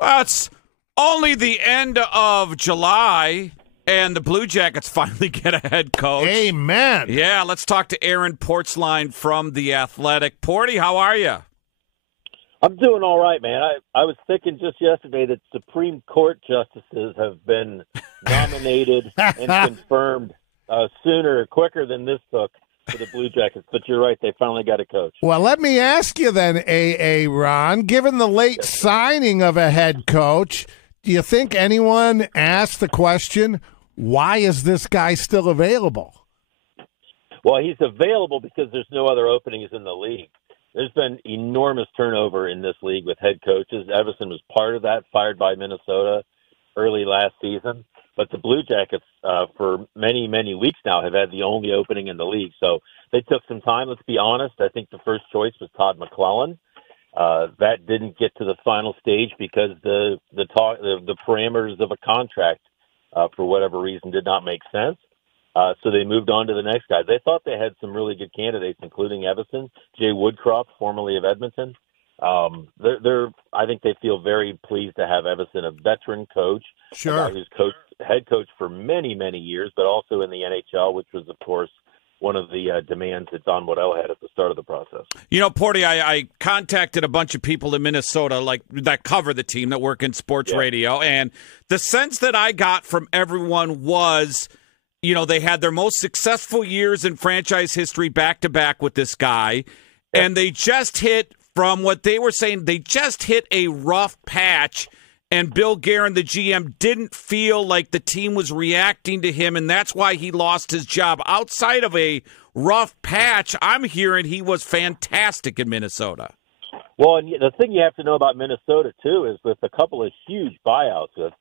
Well, it's only the end of July, and the Blue Jackets finally get a head coach. Amen. Yeah, let's talk to Aaron Portzline from The Athletic. Porty, how are you? I'm doing all right, man. I was thinking just yesterday that Supreme Court justices have been nominated and confirmed quicker than this took for the Blue Jackets. But you're right, they finally got a coach. Well, let me ask you then, Ron, given the late signing of a head coach, do you think anyone asked the question, why is this guy still available? Well, he's available because there's no other openings in the league. There's been enormous turnover in this league with head coaches. Everson was part of that, fired by Minnesota early last season. But the Blue Jackets, for many, many weeks now, have had the only opening in the league. So they took some time. Let's be honest. I think the first choice was Todd McClellan. That didn't get to the final stage because the parameters of a contract, for whatever reason, did not make sense. So they moved on to the next guy. They thought they had some really good candidates, including Everson, Jay Woodcroft, formerly of Edmonton. I think they feel very pleased to have Everson, a veteran coach, sure, who's head coach for many, many years, but also in the NHL, which was, of course, one of the demands that Don Waddell had at the start of the process. You know, Porty, I contacted a bunch of people in Minnesota like that cover the team, that work in sports radio, and the sense that I got from everyone was, you know, they had their most successful years in franchise history back-to-back with this guy, and they just hit, from what they were saying, they just hit a rough patch, and Bill Guerin, the GM, didn't feel like the team was reacting to him, and that's why he lost his job. Outside of a rough patch, I'm hearing he was fantastic in Minnesota. Well, and the thing you have to know about Minnesota, too, is with a couple of huge buyouts with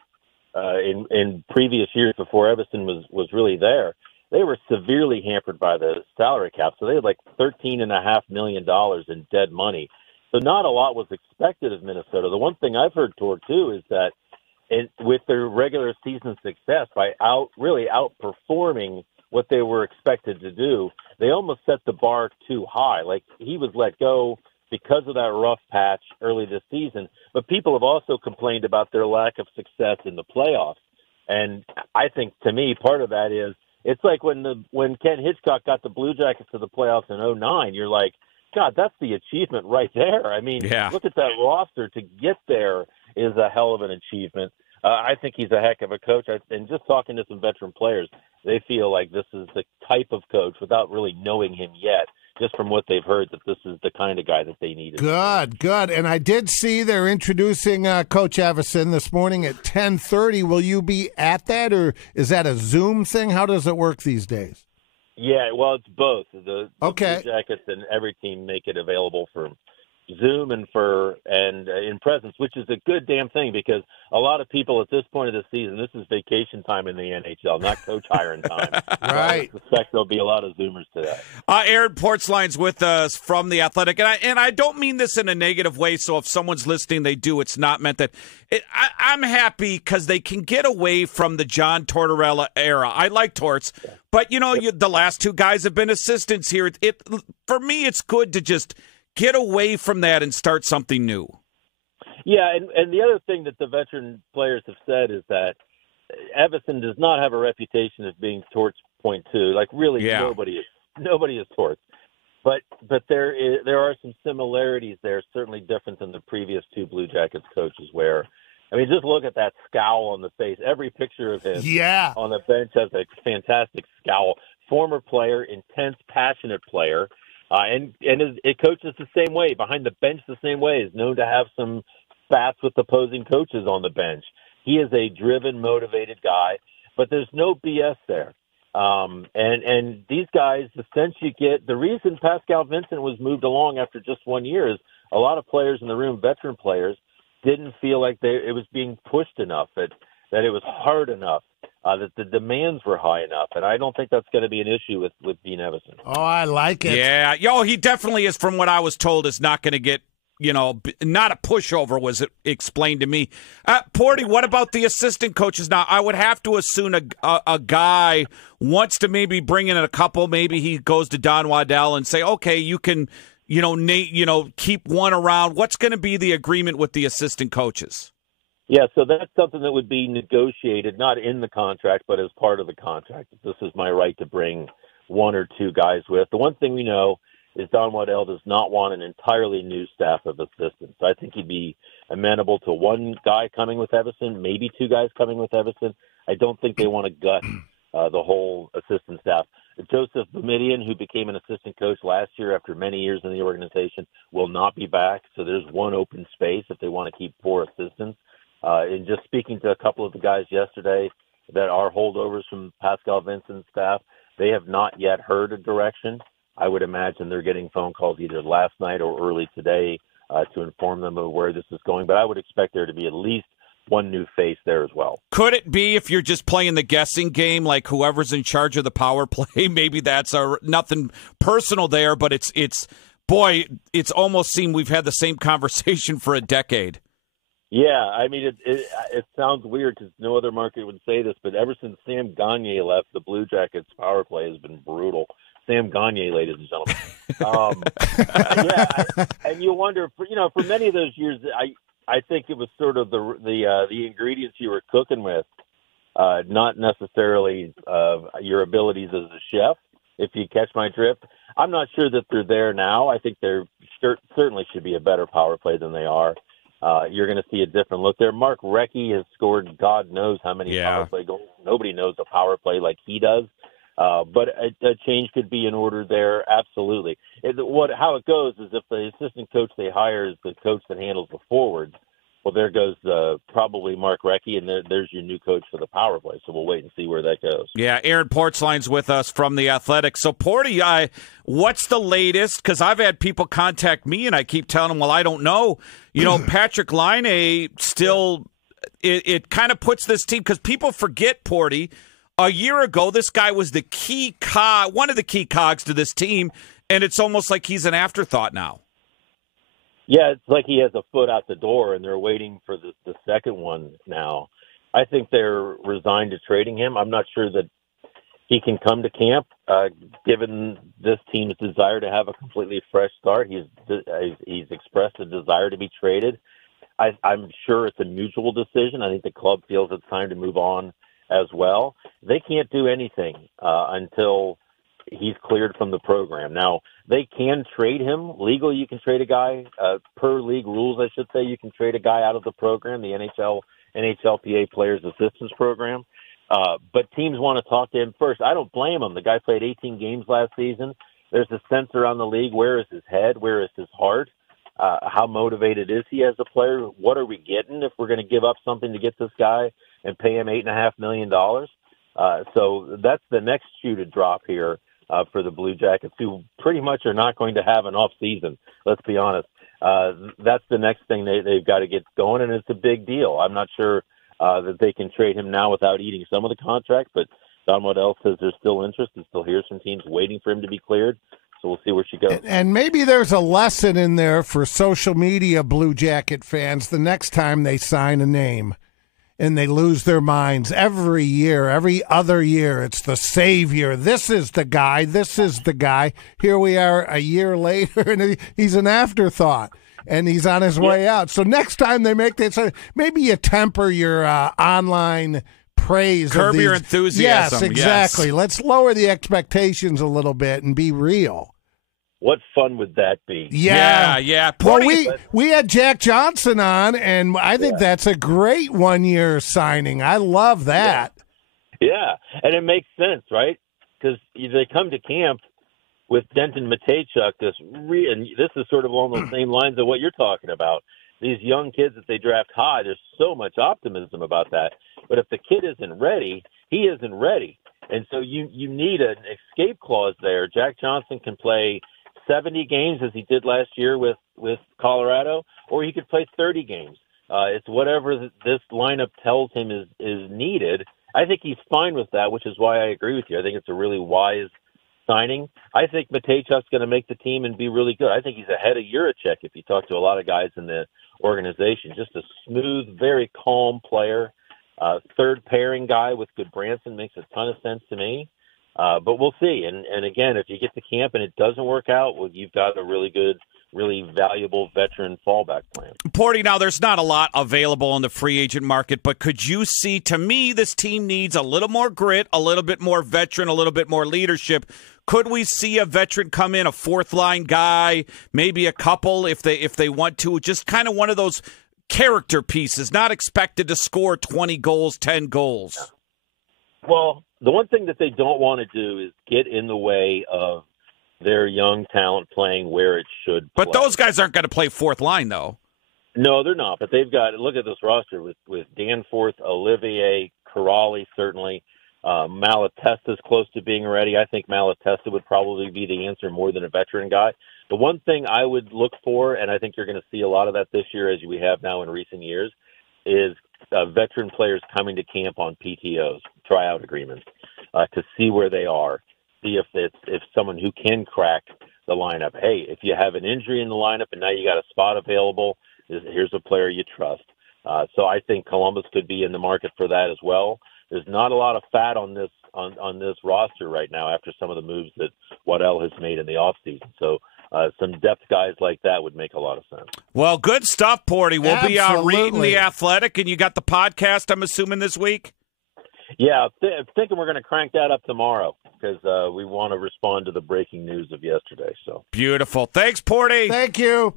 in previous years before Everson was really there, they were severely hampered by the salary cap. So they had like $13.5 million in dead money. So not a lot was expected of Minnesota. The one thing I've heard, Torg, too, is that with their regular season success, by really outperforming what they were expected to do, they almost set the bar too high. Like, he was let go because of that rough patch early this season. But people have also complained about their lack of success in the playoffs. And I think, to me, part of that is, it's like when Ken Hitchcock got the Blue Jackets to the playoffs in 2009, you're like, God, that's the achievement right there. I mean, Look at that roster. To get there is a hell of an achievement. I think he's a heck of a coach. And just talking to some veteran players, they feel like this is the type of coach, without really knowing him yet, just from what they've heard, that this is the kind of guy that they needed. Good. And I did see they're introducing Coach Everson this morning at 10:30. Will you be at that, or is that a Zoom thing? How does it work these days? Yeah, well, it's both. The Blue Okay. Jackets and every team make it available for Zoom and in presence, which is a good damn thing, because a lot of people at this point of the season, this is vacation time in the NHL, not coach hiring time. Right. So I suspect there'll be a lot of Zoomers today. Aaron Portzline's with us from The Athletic, and I don't mean this in a negative way, so if someone's listening, they do. It's not meant that. I'm happy because they can get away from the John Tortorella era. I like Torts, but, you know, the last two guys have been assistants here. For me, it's good to just get away from that and start something new. Yeah, and the other thing that the veteran players have said is that Everson does not have a reputation of being Torts .2. Like, really, nobody is Torts. But there are some similarities there, certainly different than the previous two Blue Jackets coaches, where, I mean, just look at that scowl on the face. Every picture of him on the bench has a fantastic scowl. Former player, intense, passionate player. And it coaches the same way, behind the bench the same way, is known to have some spats with opposing coaches on the bench. He is a driven, motivated guy, but there's no BS there. And these guys, the sense you get, the reason Pascal Vincent was moved along after just 1 year is a lot of players in the room, veteran players, didn't feel like it was being pushed enough, that it was hard enough, that the demands were high enough. And I don't think that's going to be an issue with Dean Everson. Oh, I like it. Yeah. He definitely is, from what I was told, is not going to get, not a pushover, was it explained to me. Porty, what about the assistant coaches? Now, I would have to assume a guy wants to maybe bring in a couple. Maybe he goes to Don Waddell and say, okay, you can, keep one around. What's going to be the agreement with the assistant coaches? Yeah, so that's something that would be negotiated, not in the contract, but as part of the contract. This is my right to bring one or two guys with. The one thing we know is Don Waddell does not want an entirely new staff of assistants. I think he'd be amenable to one guy coming with Everson, maybe two guys coming with Everson. I don't think they want to gut the whole assistant staff. Joseph Boumediene, who became an assistant coach last year after many years in the organization, will not be back. So there's one open space if they want to keep four assistants. And just speaking to a couple of the guys yesterday that are holdovers from Pascal Vincent's staff, they have not yet heard a direction. I would imagine they're getting phone calls either last night or early today to inform them of where this is going. But I would expect there to be at least one new face there as well. Could it be, if you're just playing the guessing game, like whoever's in charge of the power play, maybe that's nothing personal there, but it's almost seemed we've had the same conversation for a decade. Yeah, I mean, it sounds weird because no other market would say this, but ever since Sam Gagner left, the Blue Jackets power play has been brutal. Sam Gagner, ladies and gentlemen. And you wonder, for many of those years, I think it was sort of the ingredients you were cooking with, not necessarily your abilities as a chef, if you catch my drift. I'm not sure that they're there now. I think they're certainly should be a better power play than they are. You're going to see a different look there. Mark Recchi has scored God knows how many power play goals. Nobody knows a power play like he does. But a change could be in order there, absolutely. How it goes is if the assistant coach they hire is the coach that handles the forwards, well, there goes probably Mark Recchi, and there's your new coach for the power play. So we'll wait and see where that goes. Yeah, Aaron Portzline's with us from The Athletic. So, Porty, what's the latest? Because I've had people contact me, and I keep telling them, well, I don't know. Patrick Laine still, it kind of puts this team, because people forget, Porty, a year ago, this guy was the key one of the key cogs to this team, and it's almost like he's an afterthought now. Yeah, it's like he has a foot out the door, and they're waiting for the second one now. I think they're resigned to trading him. I'm not sure that he can come to camp, given this team's desire to have a completely fresh start. He's expressed a desire to be traded. I'm sure it's a mutual decision. I think the club feels it's time to move on as well. They can't do anything until he's cleared from the program. Now, they can trade him. Legally, you can trade a guy. Per league rules, I should say, you can trade a guy out of the program, the NHLPA Players Assistance Program. But teams want to talk to him first. I don't blame him. The guy played 18 games last season. There's a sense around the league. Where is his head? Where is his heart? How motivated is he as a player? What are we getting if we're going to give up something to get this guy and pay him $8.5 million? So that's the next shoe to drop here for the Blue Jackets, who pretty much are not going to have an off season. Let's be honest. That's the next thing they've got to get going, and it's a big deal. I'm not sure that they can trade him now without eating some of the contract, but Don Waddell says there's still interest and still hears from teams waiting for him to be cleared. So we'll see where she goes. And maybe there's a lesson in there for social media Blue Jacket fans the next time they sign a name and they lose their minds. Every year, every other year, it's the savior. This is the guy. This is the guy. Here we are a year later, and he's an afterthought, and he's on his way out. So next time they make that, maybe you temper your online praise. Curb your enthusiasm. Yes, exactly. Yes. Let's lower the expectations a little bit and be real. What fun would that be? Yeah. Well, we had Jack Johnson on, and I think that's a great one-year signing. I love that. Yeah, and it makes sense, right? Because they come to camp with Denton Matejchuk, and this is sort of along the same lines of what you're talking about. These young kids that they draft high, there's so much optimism about that. But if the kid isn't ready, he isn't ready. And so you need an escape clause there. Jack Johnson can play 70 games as he did last year with Colorado, or he could play 30 games. It's whatever this lineup tells him is needed. I think he's fine with that, which is why I agree with you. I think it's a really wise signing. I think Matejchuk's going to make the team and be really good. I think he's ahead of Juracek if you talk to a lot of guys in the organization. Just a smooth, very calm player. Third pairing guy with good Branson makes a ton of sense to me. But we'll see. And again, if you get to camp and it doesn't work out, well, you've got a really good really valuable veteran fallback plan. Porty, now there's not a lot available on the free agent market, but could you see, to me, this team needs a little more grit, a little bit more veteran, a little bit more leadership. Could we see a veteran come in, a fourth-line guy, maybe a couple if they want to, just kind of one of those character pieces, not expected to score 20 goals, 10 goals? Well, the one thing that they don't want to do is get in the way of their young talent playing where it should play. But those guys aren't going to play fourth line, though. No, they're not. But they've got – look at this roster with Danforth, Olivier, Corrali certainly. Malatesta's close to being ready. I think Malatesta would probably be the answer more than a veteran guy. The one thing I would look for, and I think you're going to see a lot of that this year as we have now in recent years, is veteran players coming to camp on PTOs, tryout agreements, to see where they are, see if someone who can crack the lineup. Hey, if you have an injury in the lineup and now you got a spot available, here's a player you trust. So I think Columbus could be in the market for that as well. There's not a lot of fat on this roster right now after some of the moves that Waddell has made in the offseason. So some depth guys like that would make a lot of sense. Well, good stuff, Porty. We'll Absolutely. be reading The Athletic, and you got the podcast, I'm assuming, this week? Yeah, I'm thinking we're going to crank that up tomorrow because we want to respond to the breaking news of yesterday. So beautiful. Thanks, Porty. Thank you.